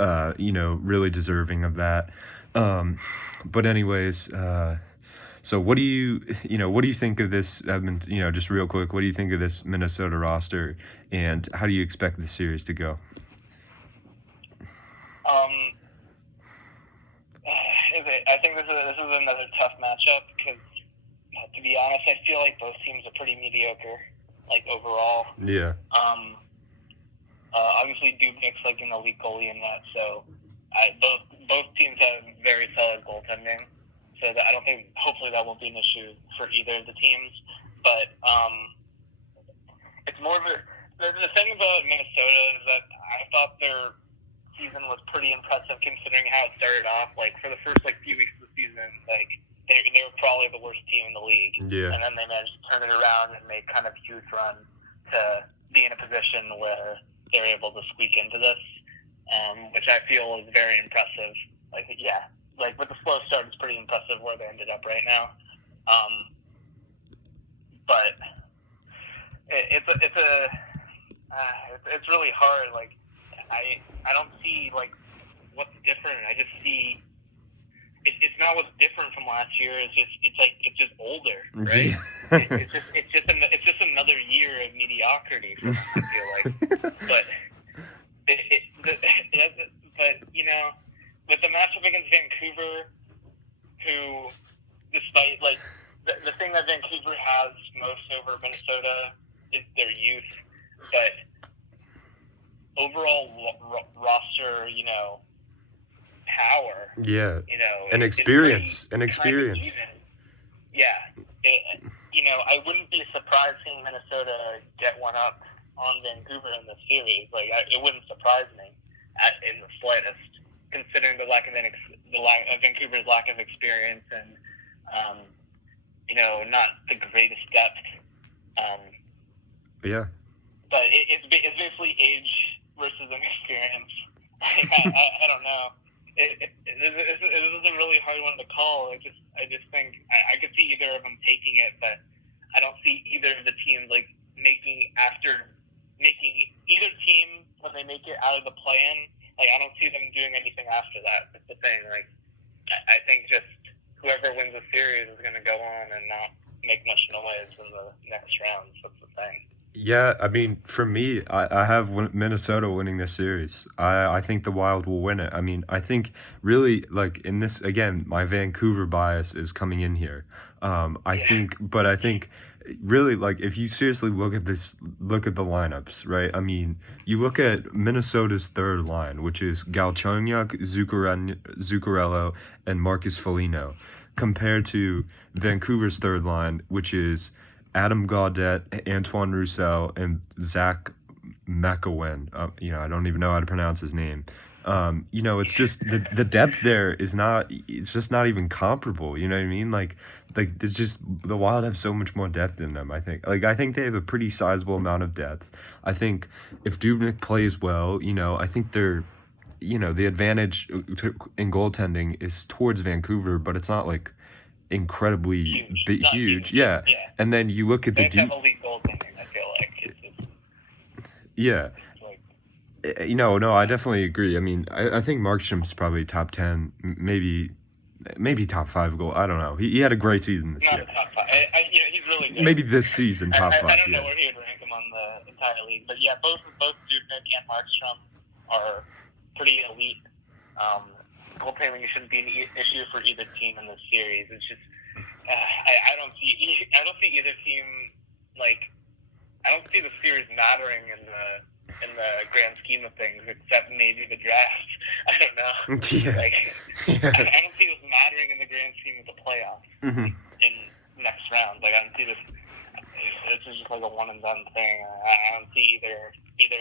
really deserving of that. Um, but anyways, so what do you think of this? Just real quick, what do you think of this Minnesota roster, and how do you expect the series to go? Um, I think this is another tough matchup because, to be honest, I feel like both teams are pretty mediocre, like overall. Yeah, Obviously Dubnik's like an elite goalie in that, so both teams have very solid goaltending. So that I don't think, hopefully, that won't be an issue for either of the teams. But it's more of a the thing about Minnesota is that I thought their season was pretty impressive considering how it started off. Like for the first few weeks of the season, like they were probably the worst team in the league, yeah, and then they managed to turn it around and make kind of a huge run to be in a position where they're able to squeak into this, which I feel is very impressive. Like with the slow start, it's pretty impressive where they ended up right now. But it's really hard. Like I don't see like what's different. I just see it's not what's different from last year. It's just older, right? yeah. It's just another year of mediocrity for them, I feel like. But with the matchup against Vancouver, who, despite the thing that Vancouver has most over Minnesota is their youth, but overall roster, power, Yeah, and it's really experience, kind of even. Yeah, I wouldn't be surprised seeing Minnesota get one up on Vancouver in the series. It wouldn't surprise me in the slightest, considering the lack of Vancouver's lack of experience and not the greatest depth. yeah, But it's basically age versus inexperience. I don't know. This is a really hard one to call. I just think I could see either of them taking it, but I don't see either of the teams making either team when they make it out of the play-in. I don't see them doing anything after that. That's the thing. I think just whoever wins the series is going to go on and not make much noise in the next rounds. That's the thing. yeah. I mean, for me, I have Minnesota winning this series. I think the Wild will win it. I mean, I think really in this again, my Vancouver bias is coming in here. I think really if you seriously look at the lineups, right? I mean, you look at Minnesota's third line, which is Galchenyuk, Zuccarello, and Marcus Foligno, compared to Vancouver's third line, which is Adam Gaudette, Antoine Roussel, and Zach McEwen. I don't even know how to pronounce his name. It's just the depth there is not. It's just not even comparable. You know what I mean? There's just the Wild have so much more depth in them. I think. I think they have a pretty sizable amount of depth. I think if Dubnyk plays well, I think they're. The advantage in goaltending is towards Vancouver, but it's not incredibly huge. Yeah. Yeah. And then you look at they have elite goaltending. I feel like yeah. No, I definitely agree. I mean, I think Markstrom's probably top 10, maybe top 5 goal. I don't know. He had a great season this year. Not top 5. He's really good. Maybe this season, top 5. I don't know where he would rank him on the entire league, but yeah, both Dubnyk and Markstrom are pretty elite. Goaltending shouldn't be an issue for either team in this series. It's just I don't see either team I don't see the series mattering in the grand scheme of things, except maybe the draft. I don't know. I don't see this mattering in the grand scheme of the playoffs in next round. I don't see this. This is just a one and done thing. I don't see either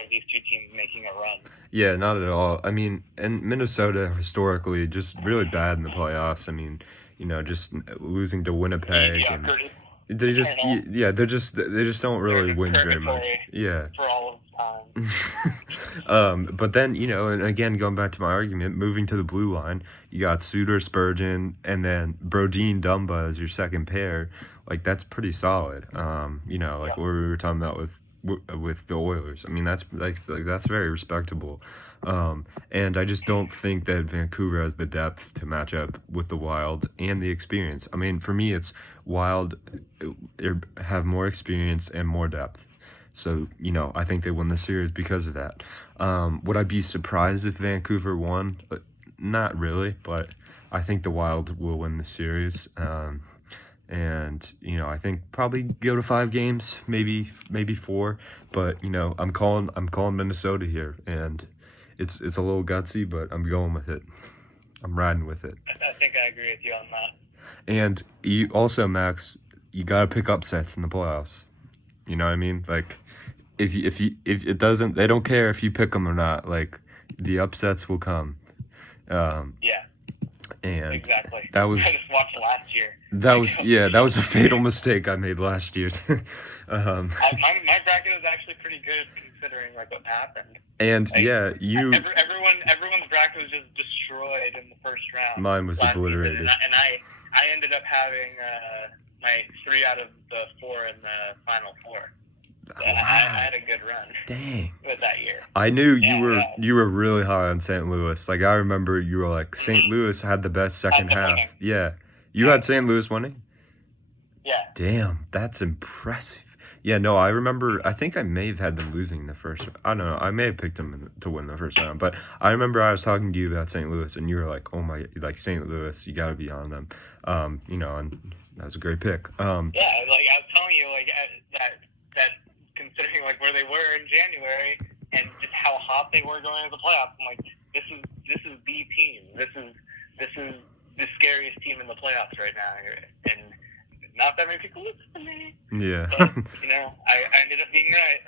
of these two teams making a run. Yeah, not at all. I mean, and Minnesota historically just really bad in the playoffs. I mean, just losing to Winnipeg and they just they just don't really win very much. Yeah. For all of time. But then and again going back to my argument, moving to the blue line, you got Suter, Spurgeon, and then Brodin, Dumba as your second pair. That's pretty solid. What we were talking about with with the Oilers. I mean, that's that's very respectable. And I just don't think that Vancouver has the depth to match up with the Wild and the experience. I mean, for me, it's Wild have more experience and more depth. So, I think they won the series because of that. Would I be surprised if Vancouver won? Not really, but I think the Wild will win the series. And I think probably go to 5 games, maybe 4. But I'm calling Minnesota here, and it's a little gutsy, but I'm going with it. I'm riding with it. I think I agree with you on that. And you also, Max, you gotta pick upsets in the playoffs. You know what I mean? Like, if it doesn't, they don't care if you pick them or not. Like, the upsets will come. Yeah. And exactly. That was I just watched last year. That was a fatal mistake I made last year. My bracket was actually pretty good considering like what happened. And like, everyone's bracket was just destroyed in the first round. Mine was obliterated. And I ended up having my 3 out of the 4 in the final 4. So wow. I had a good run. Dang. With that year. I knew you were really high on St. Louis. Like, I remember you were like, St. Louis had the best second half. Winning. Yeah. You had St. Louis winning? Yeah. Damn, that's impressive. Yeah, no, I remember, I think I may have had them losing the first, I don't know, I may have picked them to win the first round, but I remember I was talking to you about St. Louis, and you were like, oh my, like, St. Louis, you gotta be on them, and that was a great pick. Yeah, like, I was telling you, like, that considering, like, where they were in January, and just how hot they were going into the playoffs, I'm like, this is the team, this is the scariest team in the playoffs right now, and not that many people listen to me. Yeah. But, I ended up being right.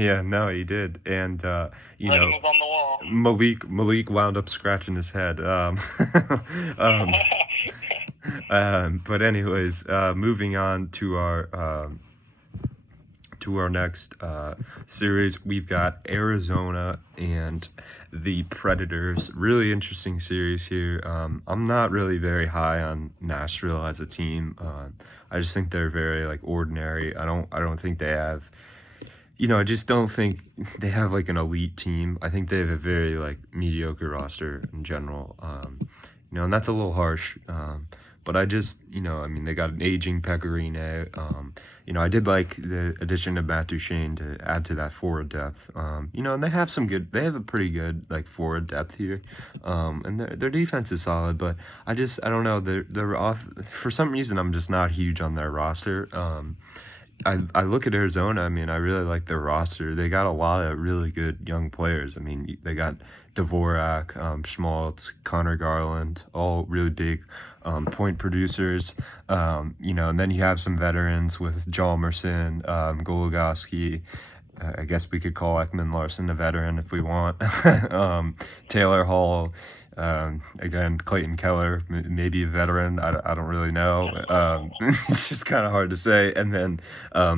Yeah, no, he did. And, Writing was on the wall. Malik wound up scratching his head. But anyways, moving on to our next series, we've got Arizona and the Predators. Really interesting series here. I'm not really very high on Nashville as a team. I just think they're very like ordinary. I don't think they have, I just don't think they have like an elite team. I think they have a very like mediocre roster in general. And that's a little harsh. But I just, they got an aging Pecorino. I did like the addition of Matt Duchene to add to that forward depth. And they have a pretty good, like, forward depth here. And their defense is solid, but I don't know, they're off. For some reason, I'm just not huge on their roster. I look at Arizona, I really like their roster. They got a lot of really good young players. They got Dvorak, Schmaltz, Connor Garland, all really big point producers. And then you have some veterans with Hjalmarsson, Goligoski. I guess we could call Ekman Larson a veteran if we want. Taylor Hall. Again, Clayton Keller, maybe a veteran. I don't really know. It's just kind of hard to say. And then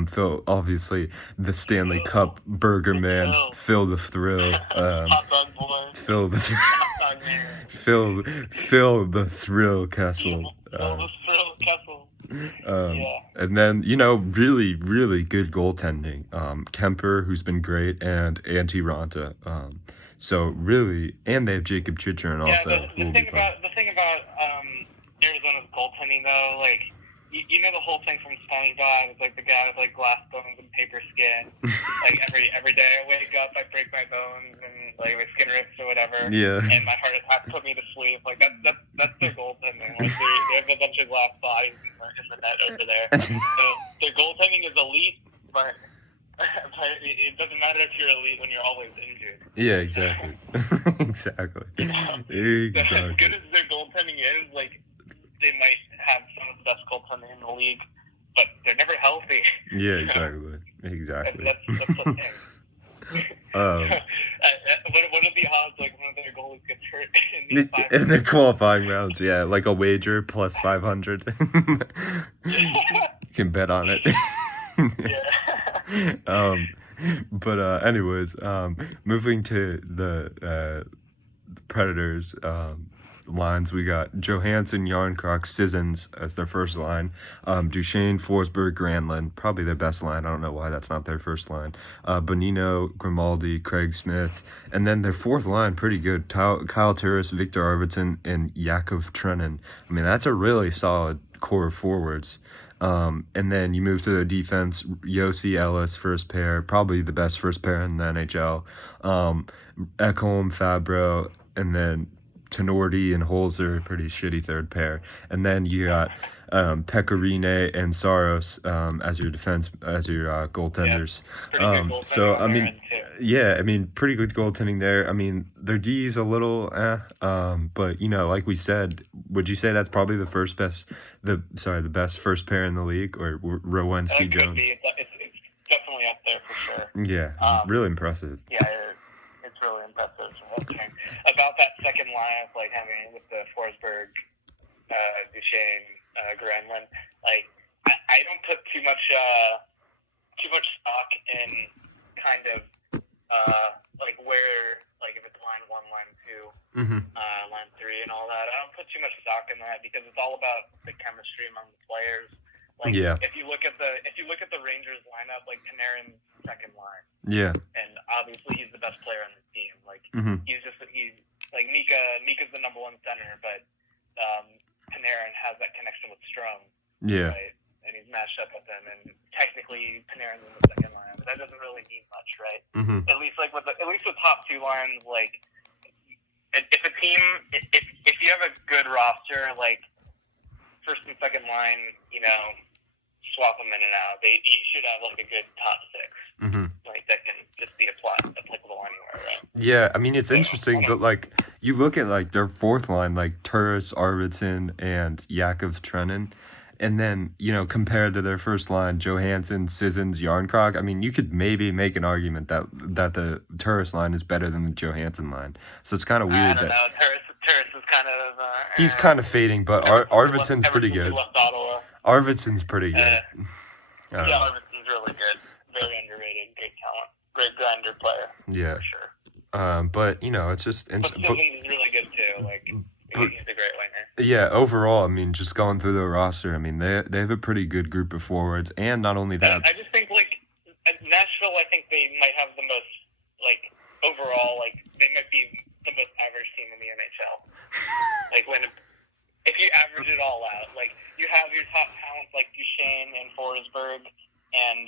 Phil, obviously, the Stanley Cup burger man, Phil the Thrill. Hot dog boy. Phil the Thrill Kessel. Phil the Thrill Kessel. And then, really, really good goaltending. Kemper, who's been great, and Antti Ranta. So really, and they have Jacob Chichern also. Yeah, the thing about Arizona's goaltending though, like the whole thing from SpongeBob is like the guy with like glass bones and paper skin. Like every day I wake up, I break my bones and like my skin rips or whatever. Yeah. And my heart attack put me to sleep. Like that's their goaltending. Like they have a bunch of glass bodies in the net over there. So their goaltending is elite, but it doesn't matter if you're elite when you're always injured. Yeah, exactly. Exactly. As good as their goaltending is, like, they might have some of the best goaltending in the league, but they're never healthy. Yeah, exactly. Exactly. That's the thing. What are the odds, like, one of their goalies gets hurt in these 5 in their qualifying rounds? Yeah, like a wager plus 500. You can bet on it. Yeah. But anyways, moving to the Predators, lines. We got Johansson, Yarncroc, Sissons as their first line. Duchesne, Forsberg, Granlund, probably their best line. I don't know why that's not their first line. Bonino, Grimaldi, Craig Smith, and then their fourth line, pretty good. Kyle Turris, Victor Arvidsson, and Yakov Trenin. I mean, that's a really solid core of forwards. And then you move to the defense, Yossi Ellis, first pair, probably the best first pair in the NHL. Ekholm, Fabro, and then Tenorti and Holzer, pretty shitty third pair. And then you got Pecorine and Saros as your goaltenders. Pretty good goaltending So on I their mean, end, too. yeah, I mean, pretty good goaltending there. I mean, their D's a little, but like we said, would you say that's probably the best first pair in the league, or Rowensky It could Jones? be. It's definitely up there for sure. Yeah, really impressive. Yeah, it's really impressive. About that second line, like having with the Forsberg, Duchesne, Granlund, like I don't put too much stock in kind of like where, like if it's line 1, line 2, line 3, and all that. I don't put too much stock in that because it's all about the chemistry among the players. Like if you look at the Rangers lineup, like Panarin's second line. Yeah. And obviously he's the best player on the team. Like he's like Mika's the number 1 center, but Panarin has that connection with Strome. Yeah. Right? And he's matched up with him, and technically Panarin's in the second line, but that doesn't really mean much, right? At least with top 2 lines, like if a team, if you have a good roster, like first and second line, swap them in and out. You should have like a good top 6, like that can just be applicable anywhere, right? Yeah, I mean it's interesting, but like you look at like their fourth line, like Turris, Arvidsson, and Yakov Trenin, and then compared to their first line, Johansson, Sissons, Yarncroc. I mean, you could maybe make an argument that the Turris line is better than the Johansson line. So it's kind of weird I don't know. Turris is kind of he's kind of fading, but Arvidsson's pretty good. Left Ottawa. Arvidsson's pretty good. Yeah, Arvidsson's really good. Very underrated. Great talent. Great grinder player. Yeah. For sure. But it's just. But Sissons is really good too. Like he's a great winger. Yeah, overall, I mean, just going through the roster, I mean, they have a pretty good group of forwards, and not only that. I just think like at Nashville, I think they might have the most like overall, like they might be the most average team in the NHL. Like if you average it all out, like you have your top talents like Duchesne and Forsberg and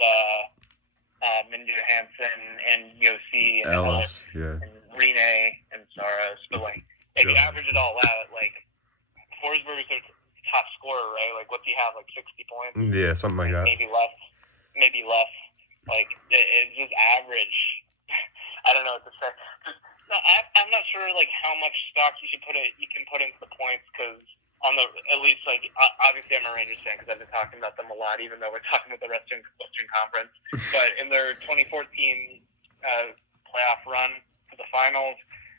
Johansson and Yossi and Ellis and Rene and Saros, but like if you average it all out, like Forsberg is their top scorer, right? Like what's he have, like 60 points? Yeah, something like that. Maybe less. Like it's just average. I don't know what to say. I'm not sure like how much stock you can put into the points, because at least like obviously I'm a Rangers fan because I've been talking about them a lot, even though we're talking about the Western Conference. But in their 2014 playoff run to the finals,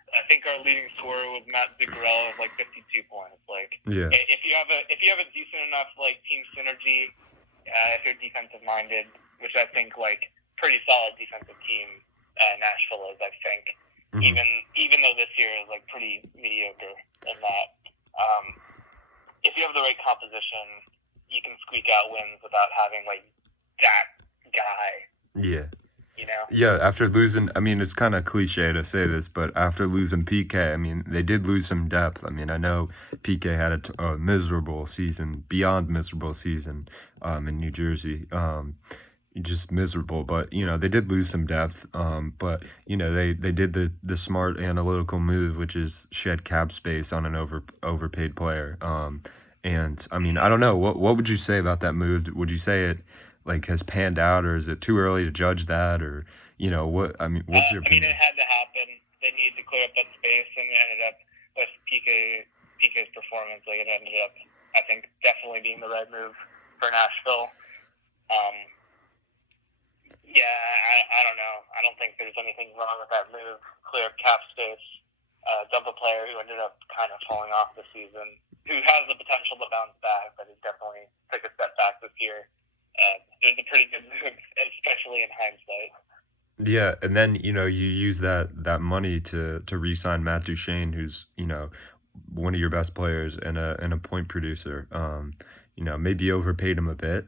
I think our leading scorer was Matt Zuccarello with like 52 points. Like if you have a decent enough like team synergy, if you're defensive minded, which I think like pretty solid defensive team Nashville is, I think. Even though this year is like pretty mediocre in that, if you have the right composition, you can squeak out wins without having like that guy. Yeah. Yeah, after losing, I mean, it's kind of cliche to say this, but after losing PK, I mean, they did lose some depth. I mean, I know PK had a miserable season, beyond miserable season in New Jersey. Just miserable, but they did lose some depth, but they did the smart analytical move, which is shed cap space on an overpaid player, and I mean, I don't know, what would you say about that move? Would you say it like has panned out, or is it too early to judge that, or what's your opinion? I mean, it had to happen. They needed to clear up that space, and it ended up with PK's performance, like it ended up, I think, definitely being the right move for Nashville. Yeah, I don't know. I don't think there's anything wrong with that move. Clear up cap space, dump a player who ended up kind of falling off the season, who has the potential to bounce back, but he definitely took a step back this year. It was a pretty good move, especially in hindsight. Yeah, and then you use that money to re-sign Matt Duchesne, who's one of your best players and a point producer. You know, maybe overpaid him a bit.